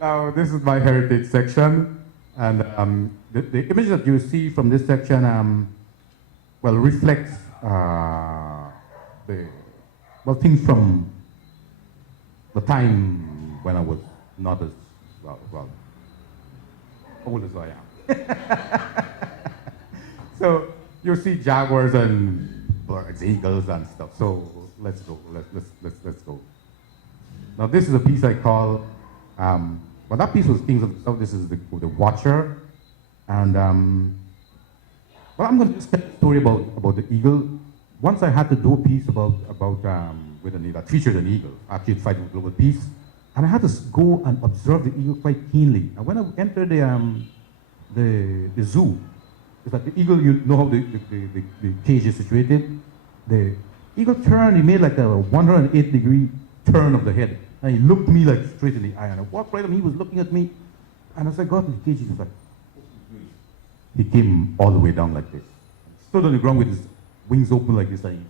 Now, this is my heritage section, and the image that you see from this section, well, reflects things from the time when I was not as old as I am. So you see jaguars and birds, eagles, and stuff. So let's go. Let's go. Now this is a piece I call. Well, that piece was Kings of the South. This is the Watcher, and well, I'm going to just tell a story about the eagle. Once I had to do a piece about with an eagle that featured an eagle, actually fighting for global peace, and I had to go and observe the eagle quite keenly. And when I entered the zoo, it's like the eagle. You know how the cage is situated. The eagle turned. He made like a 108-degree turn of the head. And he looked me like straight in the eye, and I walked right up, and he was looking at me. And as I got in the cage, he was like, he came all the way down like this. Stood on the ground with his wings open like this, and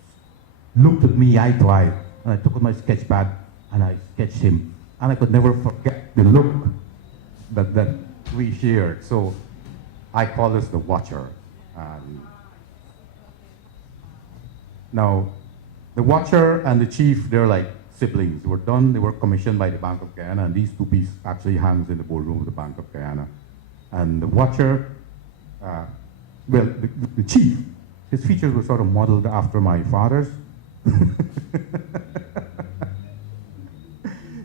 he looked at me eye to eye. And I took out my sketch pad, and I sketched him. And I could never forget the look that we shared. So I call this the Watcher. Now, the Watcher and the Chief, they're like siblings. They were commissioned by the Bank of Guyana, and these two pieces actually hangs in the ballroom of the Bank of Guyana. And the Watcher, the Chief, his features were sort of modeled after my father's.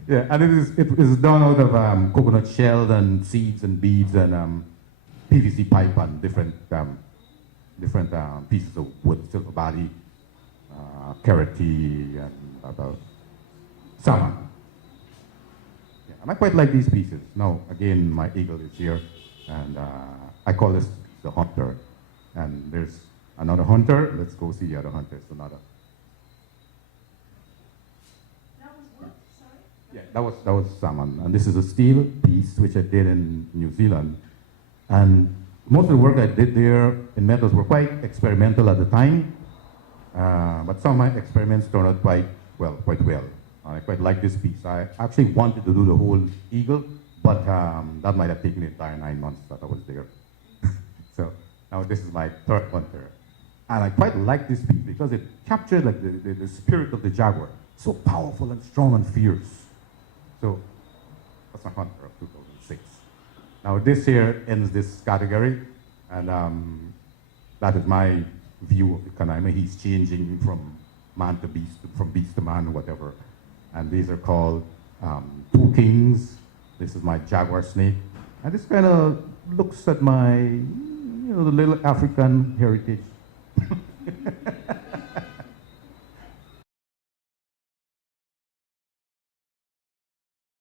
Yeah, and it is done out of coconut shells and seeds and beads and PVC pipe and different pieces of wood, silver body, karate, and salmon. Yeah, and I quite like these pieces. Now, again, my eagle is here, and I call this the hunter. And there's another hunter. Let's go see the other hunter. It's another. That was what? Sorry? Yeah, that was salmon. And this is a steel piece, which I did in New Zealand. And most of the work I did there in metals were quite experimental at the time. But some of my experiments turned out quite well. I quite like this piece. I actually wanted to do the whole eagle, but that might have taken the entire 9 months that I was there. So now this is my third hunter. And I quite like this piece because it captured like the spirit of the jaguar. So powerful and strong and fierce. So that's my hunter of 2006. Now this here ends this category, and that is my view of the kanaima. He's changing from man to beast, from beast to man, whatever. And these are called two kings. This is my jaguar-snake. And this kind of looks at my, the little African heritage.